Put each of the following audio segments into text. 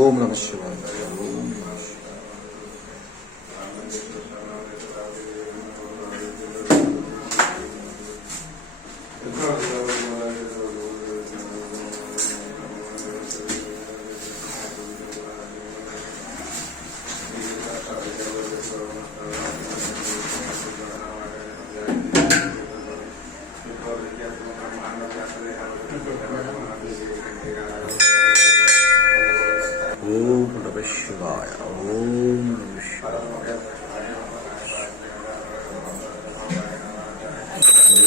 ఓం నమః శివాయ. ఓం నమః శివాయ. ఓం నమః శివాయ. ఓం నమః శివాయ.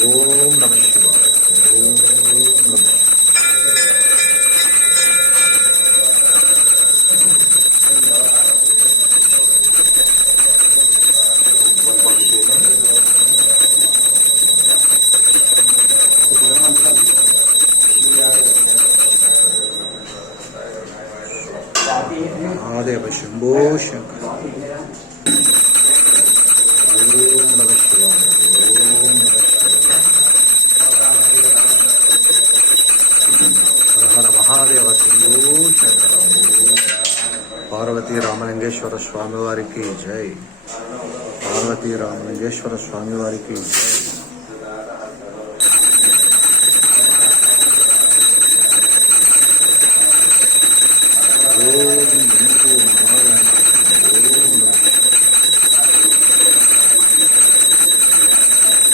ఓం నమః శివాయ. ఓం నమః మహాదేవ శంభో శంకర. ఓం నమః శివాయ. ఓం నమః శివాయ. హర హర మహాదేవ శంభో శంకర. పార్వతీ రామలింగేశ్వర స్వామి వారికి జై. పార్వతీ రామలింగేశ్వర స్వామి వారికి జై.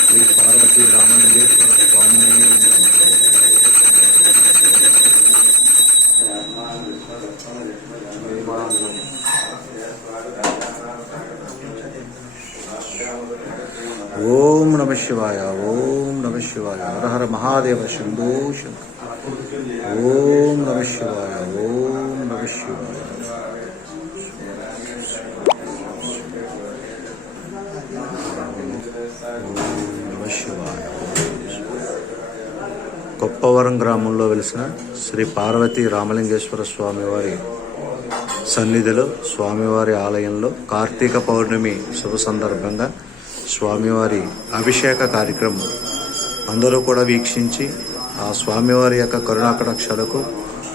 శ్రీ పార్వతీ రామలింగేశ్వర స్వామి. ఓం నమః శివాయ. ఓం నమః శివాయ. హర హర మహాదేవ శంభో శంకర. ఓం నమః శివాయ. ఓం నమః శివాయ. కొప్పవరం గ్రామంలో వెలిసిన శ్రీ పార్వతీ రామలింగేశ్వర స్వామివారి సన్నిధిలో స్వామివారి ఆలయంలో కార్తీక పౌర్ణమి శుభ సందర్భంగా స్వామివారి అభిషేక కార్యక్రమం అందరూ కూడా వీక్షించి ఆ స్వామివారి యొక్క కరుణాకటాక్షాలకు,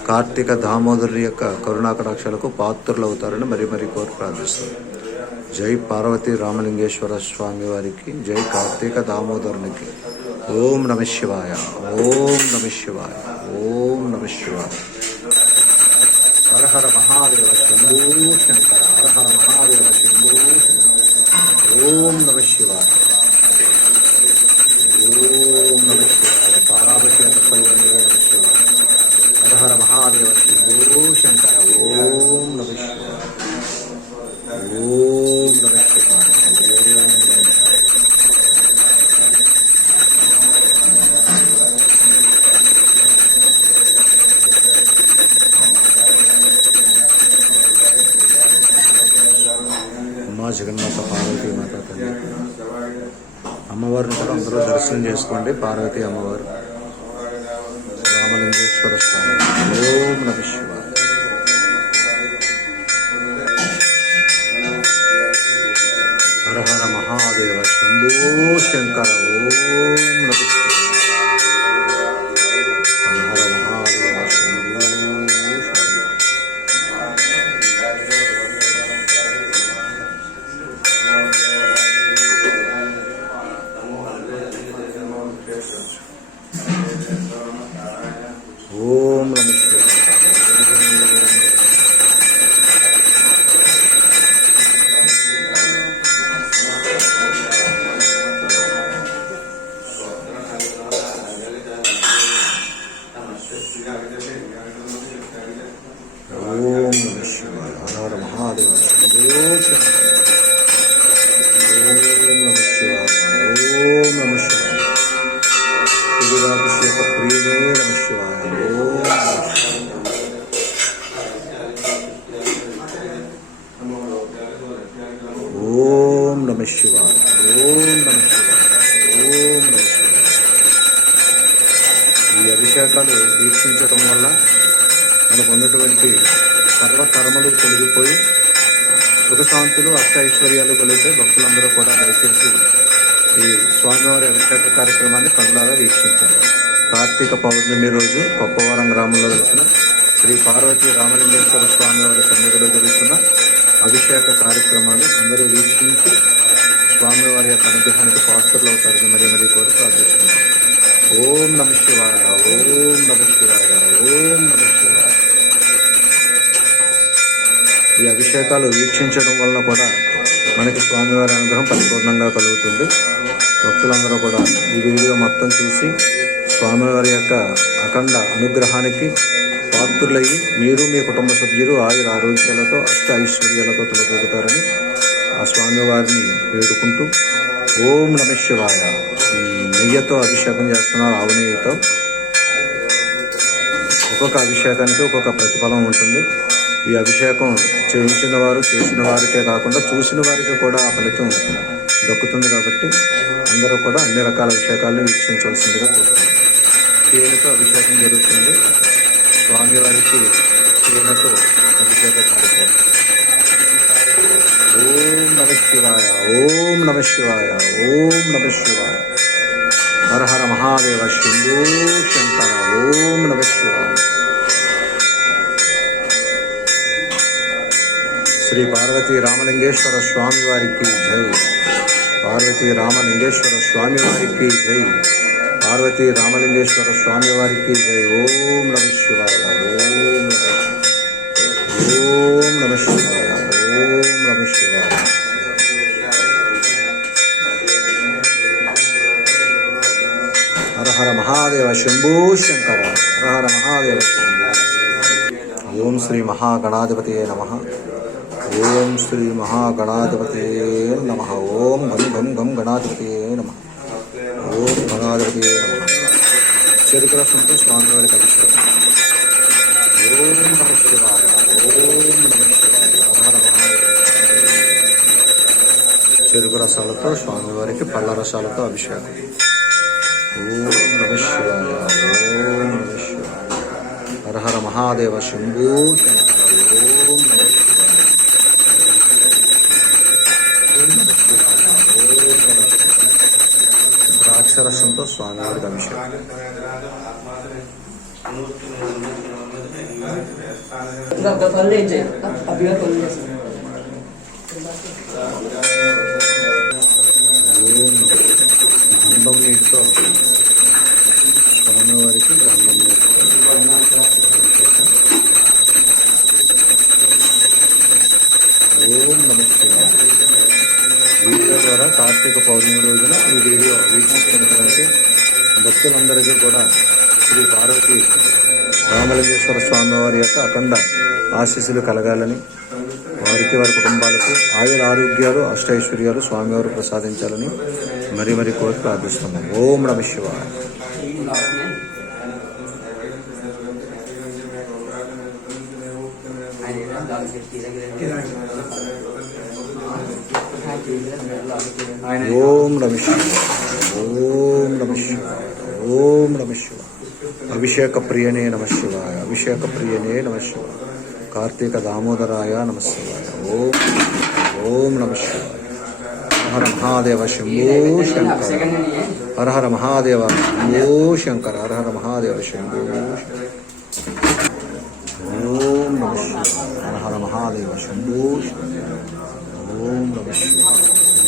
కార్తీక దామోదరుని యొక్క కరుణాకటాక్షాలకు పాత్రులవుతారని మరీ కోరి ప్రార్థిస్తారు. జై పార్వతీ రామలింగేశ్వర స్వామి వారికి జై. కార్తీక దామోదరునికి ఓం నమః శివాయ. ఓం నమః శివాయ. ఓం నమః శివాయ. హర హర మహాదేవ శంభో శంకర. హర హర మహాదేవ శంభో శంకర. ఓం నమః శివాయ. ఓం నమః శివాయ. పార్వతీ నమః శివాయ. హర హర మహాదేవ శంభో శంకర. ఓం నమః శివాయ. ఓం నమః శివాయ. అమ్మా జగన్మాత పార్వతీ మాత తల్లి అమ్మవారిని కూడా అందరూ దర్శనం చేసుకోండి. పార్వతీ అమ్మవారు, రామలింగేశ్వర స్వామి. ఓం నమః శివాయ. హర హర మహాదేవ శంభో శంకర. ఓం నమః శివాయ. హర హర మహాదేవ శంభో శంకర. ఓం నమః శివాయ. ఓం నమః శివాయ. హర హర మహాదేవ శంభో శంకర. ఓం నమః శివాయ. ఓం నమః శివాయ. దివ్యాభిషేక ప్రియమే నమః శివాయ. ఓం నమః శివాయ. ఓం నమః శివాయ. ఓం నమః శివాయ. ఓం నమః శివాయ. ఈ అభిషేకాలు వీక్షించడం వల్ల మనకు ఉన్నటువంటి సర్వకర్మలు తొలగిపోయి సుఖశాంతులు అష్టైశ్వర్యాలు కలిగితే భక్తులందరూ కూడా దయచేసి ఈ స్వామివారి అభిషేక కార్యక్రమాన్ని కళ్ళారా వీక్షించారు. కార్తీక పౌర్ణమి రోజు కొప్పవరం గ్రామంలో వెలిసిన శ్రీ పార్వతీ రామలింగేశ్వర స్వామి వారి సన్నిధిలో జరుగుతున్న అభిషేక కార్యక్రమాలు అందరూ వీక్షించి స్వామివారి యొక్క అనుగ్రహానికి పాత్రలు అవుతారని మరీ కోరి ప్రార్థిస్తున్నాం. ఓం నమ శివాయ, ఓం నమ శివాయ, ఓం నమ శివాయ. ఈ అభిషేకాలు వీక్షించడం వల్ల కూడా మనకి స్వామివారి అనుగ్రహం పరిపూర్ణంగా కలుగుతుంది. భక్తులందరూ కూడా ఈ వీడియో మొత్తం చూసి స్వామివారి యొక్క అఖండ అనుగ్రహానికి పాత్రులయ్యి మీరు మీ కుటుంబ సభ్యులు ఆయుర ఆరోగ్యాలతో అష్ట ఐశ్వర్యాలతో తొలగలుగుతారని ఆ స్వామివారిని వేడుకుంటూ ఓం నమ శివాయ. నెయ్యితో అభిషేకం చేస్తున్నారు, ఆవు నెయ్యితో. ఒక్కొక్క అభిషేకానికి ఒక్కొక్క ప్రతిఫలం ఉంటుంది. ఈ అభిషేకం చేయించిన వారు చేసిన వారికే కాకుండా చూసిన వారికి కూడా ఆ ఫలితం దక్కుతుంది. కాబట్టి అందరూ కూడా అన్ని రకాల అభిషేకాలను వీక్షించవలసిందిగా కోరుతున్నాం. తేనెతో అభిషేకం జరుగుతుంది. స్వామివారికి తేనెతో అభిషేక కార్యక్రమం. ఓం నమ శివాయ, ఓం నమ శివాయ, ఓం నమ శివాయ. హర హర మహాదేవ శంభో శంకర. ఓం నమ శివాయ. శ్రీ పార్వతీ రామలింగేశ్వర స్వామి వారికి జై. పార్వతీ రామలింగేశ్వర స్వామి వారికి జై. పార్వతీ రామలింగేశ్వర స్వామి వారికి జై. ఓం నమ శివాయ, ఓం నమ శివాయ, ఓం నమ శివాయ. హర హర మహాదేవ శంభో శంకర. హర హర మహాదేవ శంభో. ఓం శ్రీ మహాగణాధిపతయే నమః. ఓం శ్రీ మహాగణాధిపతయే నమః. ఓం గం గం గం గణాధిపతయే నమః. ఓం గణాధిపతయే నమః. చెరుకు రసంతో స్వామివారికి అభిషేకం. ఓం నమ శివాయ, ఓం నమ శివాయ. హర మహాదేవ. చెరుకు రసాలతో స్వామివారికి పళ్ళ రసాలతో అభిషేకం. ఓం నమ శివాయ, ఓం నమ శివాయ. హర హర మహాదేవ శంభో శంకర. ఓం నమ శివాయ, ఓం నమ శివాయ, ఓం నమ శివాయ. ద్రాక్షరసంతో స్వామివారికి అభిషేకం. గంధం నీటితో స్వామివారికి గంధం నీటితో. ఓం నమ శివాయ. వీడియో ద్వారా కార్తీక పౌర్ణమి రోజున ఈ వీడియో వీక్షిస్తున్నటువంటి భక్తులందరికీ కూడా శ్రీ పార్వతీ రామలింగేశ్వర స్వామి వారి యొక్క అఖండ ఆశీస్సులు కలగాలని, వారికి వారి కుటుంబాలకు ఆయుర ఆరోగ్యాలు అష్టైశ్వర్యాలు స్వామివారు ప్రసాదించాలని మరీ కోరి ప్రార్థిస్తున్నాం. ఓం నమ శివాయ. ఓం నమ శివాయ, ఓం నమ శివాయ, ఓం నమ శివాయ. అభిషేక ప్రియనే నమ శివాయ, అభిషేక ప్రియనే నమ శివాయ. కార్తీక దామోదరాయ నమ శివాయ. ఓం నమ శివాయ. హర మహాదేవ శంభో శంకర. హర హర మహాదేవ శంభో శంకర. హర హర మహాదేవ శంభో శంకర. ఓం నమ శివాయ. హర హర మహాదేవ శంభో శంకర. ఓం నమ శివాయ,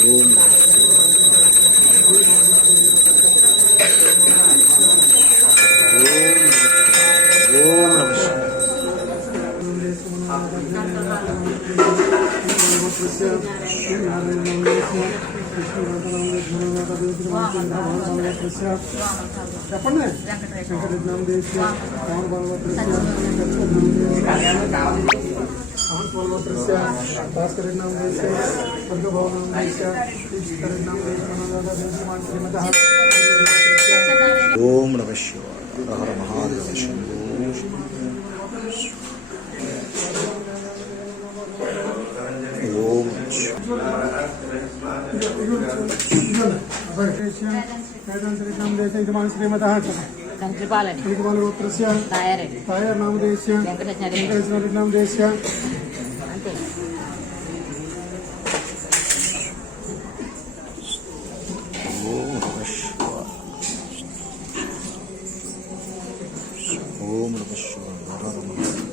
ఓం నమ శివాయ. ఓం నమ శివాయ. చెప్పండి. వెంకటరత్నం దేశ పవన్ బలవత్రస్య భాస్కరత్నం దేశ దుర్గభవనం దేశ ఈశ్వరత్నం దేశ శ్రీమత. ఓం నమ శివాయ. హర హర మహాదేవ శంభో. ఓం వేదాంతరత్నం దేశ యజమాన్ శ్రీమత శ్రీపాలవత్రస్య తాయర్ నామ దేశ వెంకటరత్నం దేశ. ఓం నమ శివాయ. ఓం నమ శివాయ.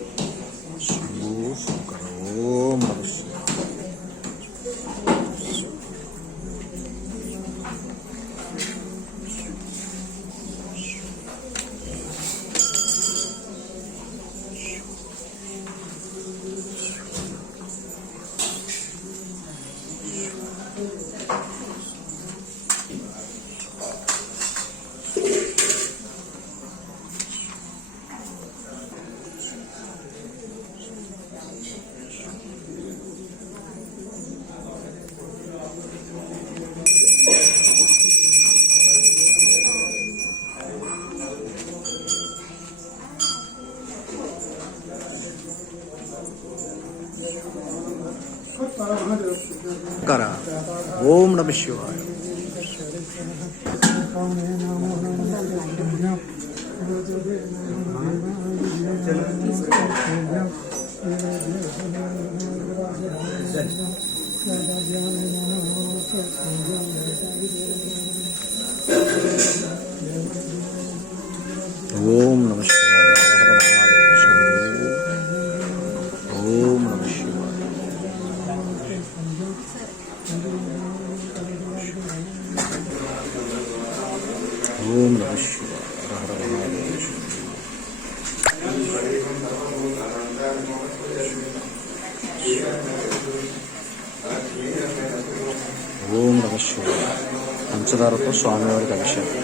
కర ఓం నమ శివాయ. ఓం నమ శివాయ. హర మహాదేవ శంభో. ఓం నమ శివాయ. ఓం నమ శివాయ. హర మహాదేవ శంభో. ఓం నమ శివాయ. పంచదారతో స్వామివారికి అభిషేకం.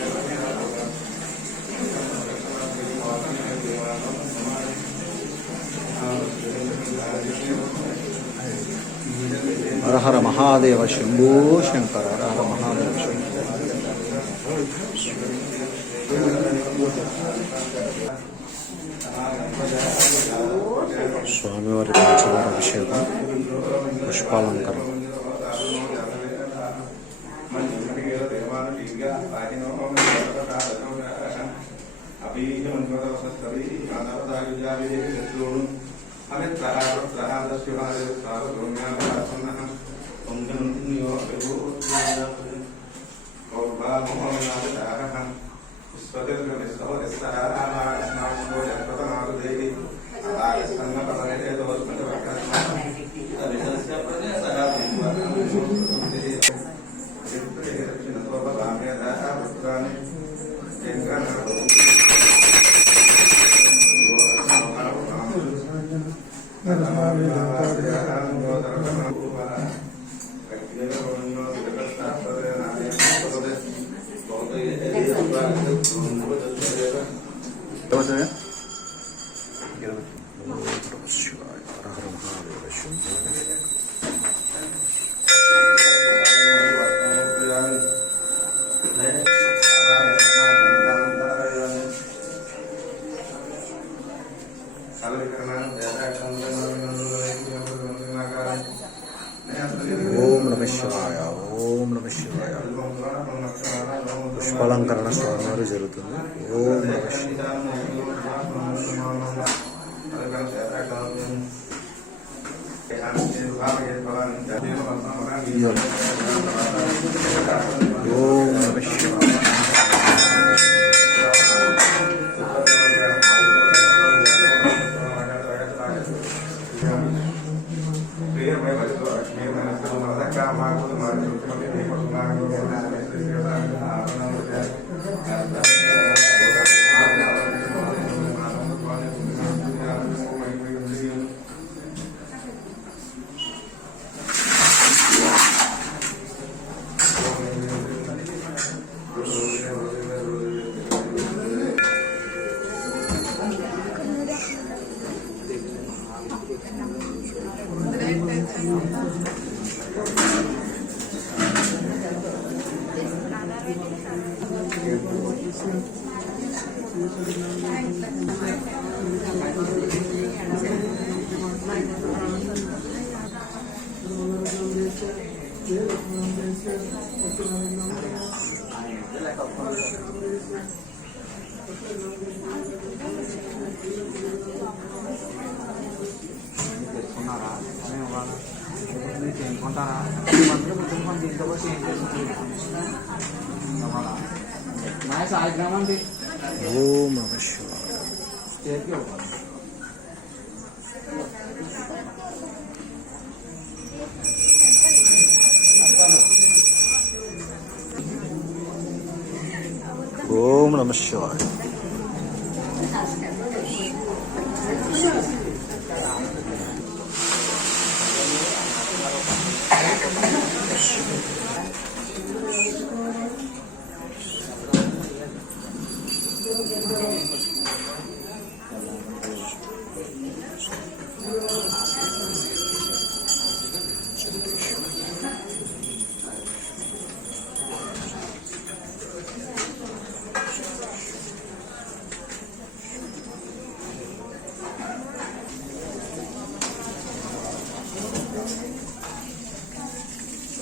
హర హర మహాదేవ శంభో శంకర. హర హర మహాదేవ శంభో. స్వామివారి పంచదార అభిషేకం, పుష్పాలంకరణ. ఓం నమ శివాయ. ఓం నమ శివాయ. పుష్పాలంకరణ స్వామివారు జరుగుతుంది. ఓం నమ శివాయ. ఓం నమ శివాయ. ఓం నమ శివాయ. ఓం నమ శివాయ.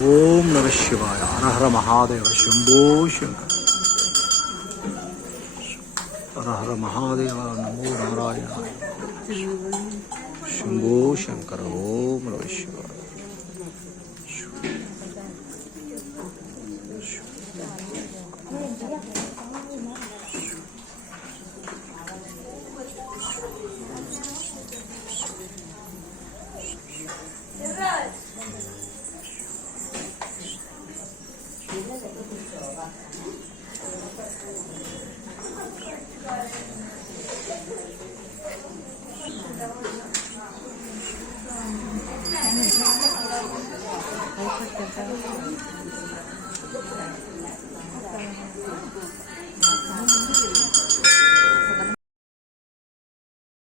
ఓం నమ శివాయ. హర హర మహాదేవ. శంభో శంకర. హర హర మహాదేవ. నమో నారాయణాయ. శంభో శంకర. ఓం నమ శివాయ.